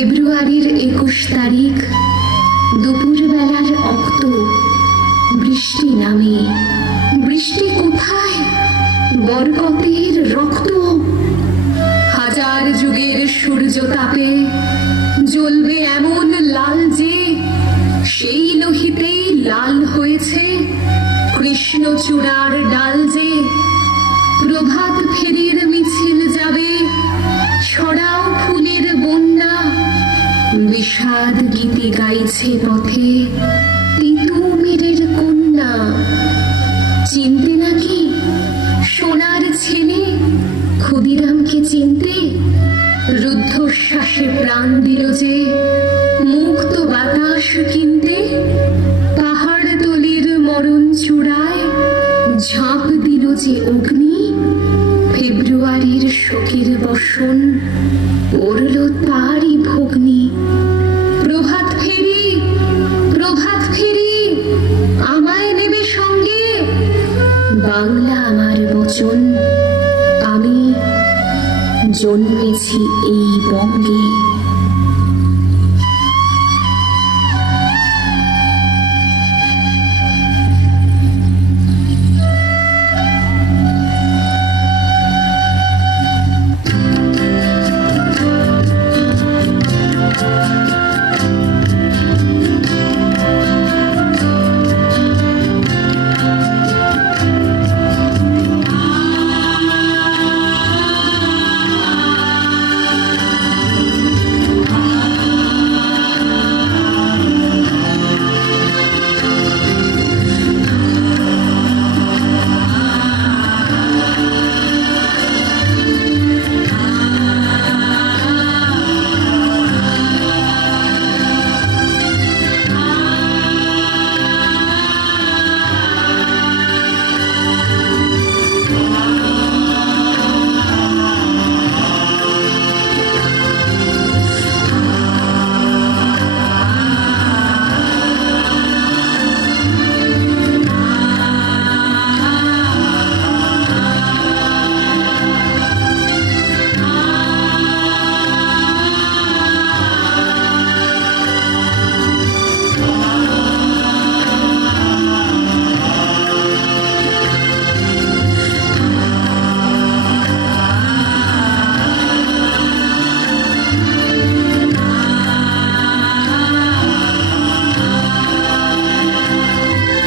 ফেব্রুয়ারির 21 তারিখ দুপুরবেলার অক্ত বৃষ্টি নামে। বৃষ্টি কোথায়? বরকতের রক্ত। হাজার যুগের সূর্য তাপে জ্বলবে এমন লাল যে সেই লোহিতেই লাল হয়েছে কৃষ্ণচূড়ার ডাল যে। প্রভাত ফেরির মিছিল যাবে, ছড়াও ফুলের বন্যা। বিষাদ গীতি গাইছে পথে তিতুমিরের কন্যা। চিনতে নাকি সোনার ছেলে ক্ষুদিরামকে? চিনতে রুদ্ধশ্বাসে প্রাণ দিল যে মুক্ত বাতাস কিনতে। পাহাড়তলির মরণ চূড়ায় ঝাঁপ দিল যে অগ্নি। ফেব্রুয়ারির শোকের বর্ষণ পড়ল তারই ভগ্নি। প্রভাত ফেরি, প্রভাত ফেরি, আমায় নেবে সঙ্গে। বাংলা আমার বচন, আমি জন্মেছি এই বঙ্গে।